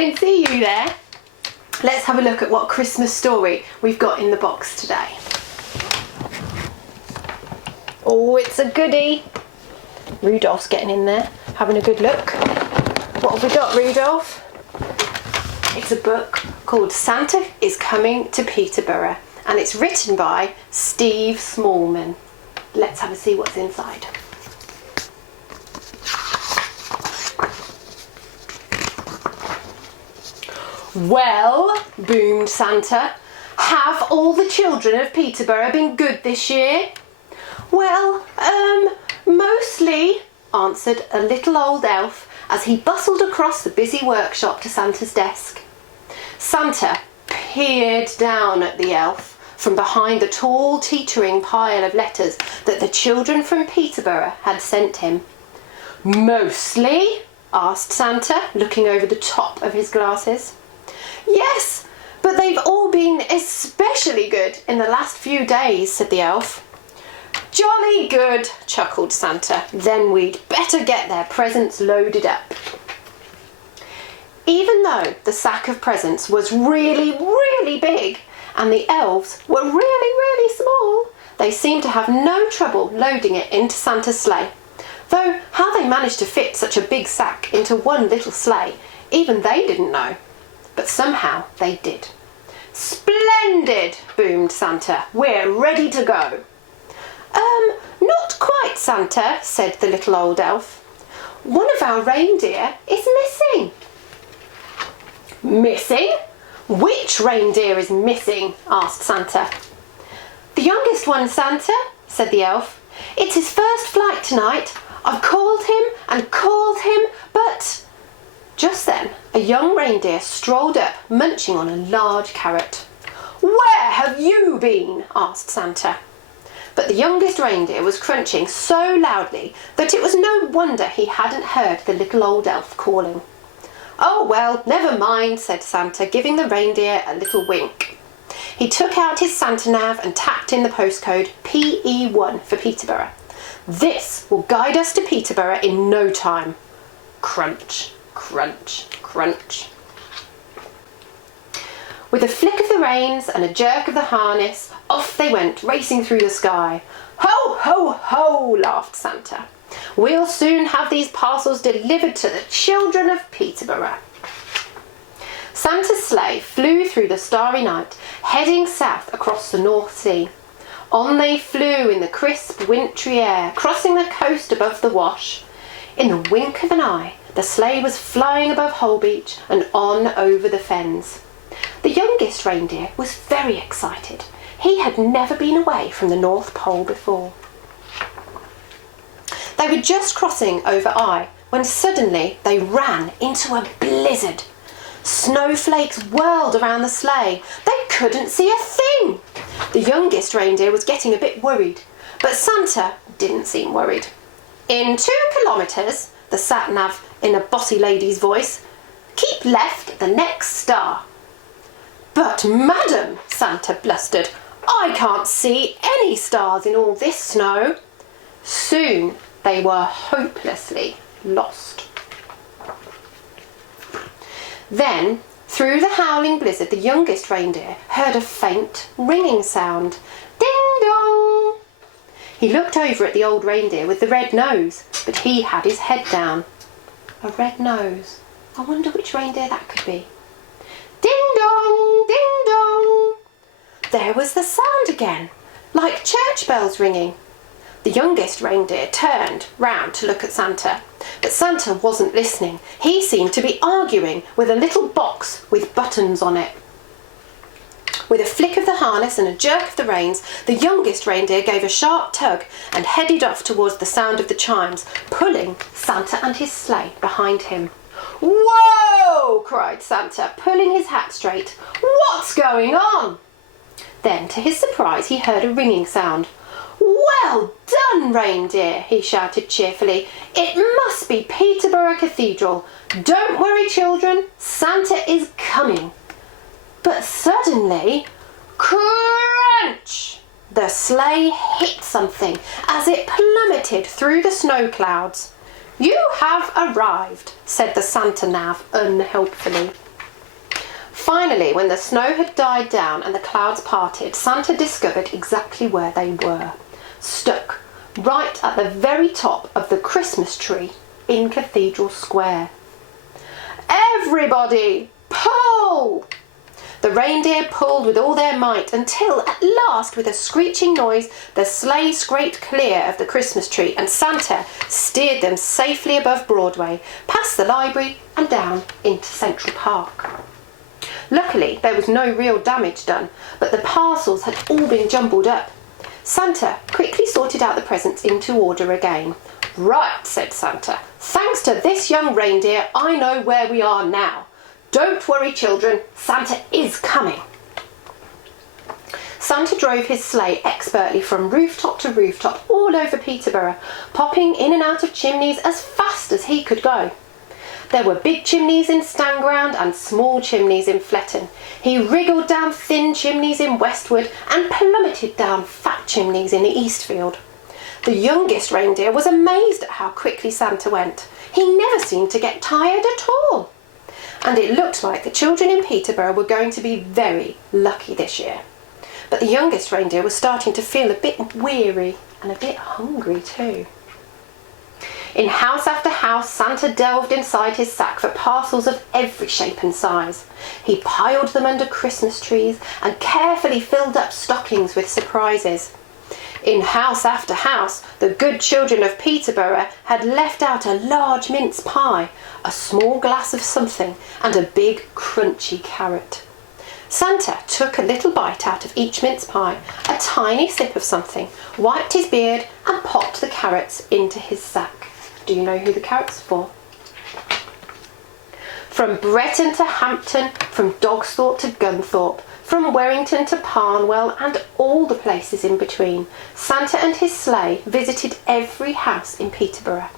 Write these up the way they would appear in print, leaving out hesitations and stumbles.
didn't see you there. Let's have a look at what Christmas story we've got in the box today. Oh, it's a goodie. Rudolph's getting in there, having a good look. What have we got, Rudolph? It's a book called Santa is Coming to Peterborough, and it's written by Steve Smallman. Let's have a see what's inside. Well, boomed Santa, have all the children of Peterborough been good this year? Well, mostly, answered a little old elf as he bustled across the busy workshop to Santa's desk. Santa peered down at the elf from behind the tall teetering pile of letters that the children from Peterborough had sent him. Mostly? Asked Santa, looking over the top of his glasses. Yes, but they've all been especially good in the last few days, said the elf. Jolly good, chuckled Santa. Then we'd better get their presents loaded up. Even though the sack of presents was really, really big and the elves were really, really small, they seemed to have no trouble loading it into Santa's sleigh. Though how they managed to fit such a big sack into one little sleigh, even they didn't know. But somehow they did. Splendid, boomed Santa. We're ready to go. Not quite, Santa, said the little old elf. One of our reindeer is missing. Missing? Which reindeer is missing? Asked Santa. The youngest one, Santa, said the elf. It's his first flight tonight. I've called him, but... Just then, a young reindeer strolled up, munching on a large carrot. Where have you been? Asked Santa. But the youngest reindeer was crunching so loudly that it was no wonder he hadn't heard the little old elf calling. Oh, well, never mind, said Santa, giving the reindeer a little wink. He took out his Santa nav and tapped in the postcode PE1 for Peterborough. This will guide us to Peterborough in no time. Crunch, crunch, crunch. With a flick of the reins and a jerk of the harness, off they went, racing through the sky. Ho, ho, ho, laughed Santa. We'll soon have these parcels delivered to the children of Peterborough. Santa's sleigh flew through the starry night, heading south across the North Sea. On they flew in the crisp, wintry air, crossing the coast above the Wash. In the wink of an eye, the sleigh was flying above Holbeach and on over the fens. The youngest reindeer was very excited. He had never been away from the North Pole before. They were just crossing over Eye when suddenly they ran into a blizzard. Snowflakes whirled around the sleigh. They couldn't see a thing. The youngest reindeer was getting a bit worried, but Santa didn't seem worried. In 2 kilometres, the sat-nav in a bossy lady's voice, keep left at the next star. But madam, Santa blustered, I can't see any stars in all this snow. Soon they were hopelessly lost. Then, through the howling blizzard, the youngest reindeer heard a faint ringing sound. Ding dong! He looked over at the old reindeer with the red nose, but he had his head down. A red nose. I wonder which reindeer that could be. Ding dong! Ding dong! There was the sound again, like church bells ringing. The youngest reindeer turned round to look at Santa, but Santa wasn't listening. He seemed to be arguing with a little box with buttons on it. With a flick of the harness and a jerk of the reins, the youngest reindeer gave a sharp tug and headed off towards the sound of the chimes, pulling Santa and his sleigh behind him. Whoa! Cried Santa, pulling his hat straight. What's going on? Then, to his surprise, he heard a ringing sound. Well done, reindeer, he shouted cheerfully. It must be Peterborough Cathedral. Don't worry, children, Santa is coming. But suddenly, crunch! The sleigh hit something as it plummeted through the snow clouds. You have arrived, said the Santa nav unhelpfully. Finally, when the snow had died down and the clouds parted, Santa discovered exactly where they were, stuck right at the very top of the Christmas tree in Cathedral Square. "Everybody, pull!" The reindeer pulled with all their might until, at last, with a screeching noise, the sleigh scraped clear of the Christmas tree and Santa steered them safely above Broadway, past the library and down into Central Park. Luckily, there was no real damage done, but the parcels had all been jumbled up. Santa quickly sorted out the presents into order again. "Right," said Santa. "Thanks to this young reindeer, I know where we are now. Don't worry, children, Santa is coming." Santa drove his sleigh expertly from rooftop to rooftop all over Peterborough, popping in and out of chimneys as fast as he could go. There were big chimneys in Stanground and small chimneys in Fletton. He wriggled down thin chimneys in Westwood and plummeted down fat chimneys in the Eastfield. The youngest reindeer was amazed at how quickly Santa went. He never seemed to get tired at all. And it looked like the children in Peterborough were going to be very lucky this year. But the youngest reindeer was starting to feel a bit weary and a bit hungry too. In house after house, Santa delved inside his sack for parcels of every shape and size. He piled them under Christmas trees and carefully filled up stockings with surprises. In house after house, the good children of Peterborough had left out a large mince pie, a small glass of something, and a big crunchy carrot. Santa took a little bite out of each mince pie, a tiny sip of something, wiped his beard and popped the carrots into his sack. Do you know who the carrots are for? From Bretton to Hampton, from Dogsthorpe to Gunthorpe, from Warrington to Parnwell and all the places in between, Santa and his sleigh visited every house in Peterborough.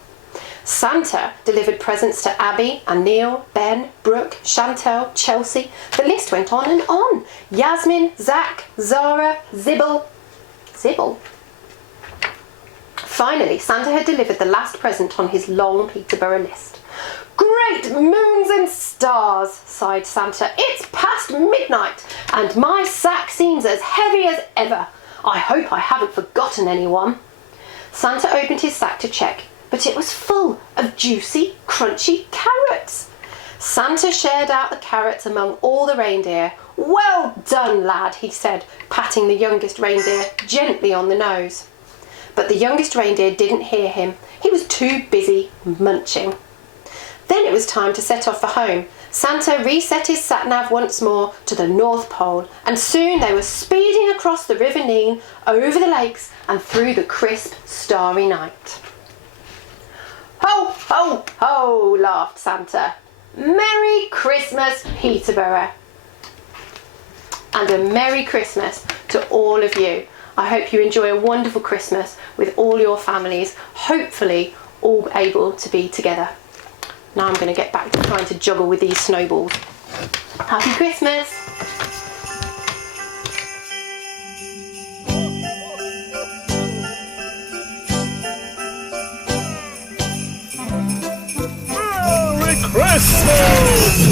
Santa delivered presents to Abby and Neil, Ben, Brooke, Chantel, Chelsea. The list went on and on. Yasmin, Zach, Zara, Zibble. Zibble? Finally, Santa had delivered the last present on his long Peterborough list. "Great moons and stars," sighed Santa. "It's past midnight and my sack seems as heavy as ever. I hope I haven't forgotten anyone." Santa opened his sack to check, but it was full of juicy, crunchy carrots. Santa shared out the carrots among all the reindeer. "Well done, lad," he said, patting the youngest reindeer gently on the nose. But the youngest reindeer didn't hear him. He was too busy munching. Then it was time to set off for home. Santa reset his sat-nav once more to the North Pole, and soon they were speeding across the River Nene, over the lakes and through the crisp, starry night. "Ho, ho, ho," laughed Santa. "Merry Christmas, Peterborough." And a Merry Christmas to all of you. I hope you enjoy a wonderful Christmas with all your families, hopefully all able to be together. Now I'm going to get back to trying to juggle with these snowballs. Happy Christmas! Merry Christmas!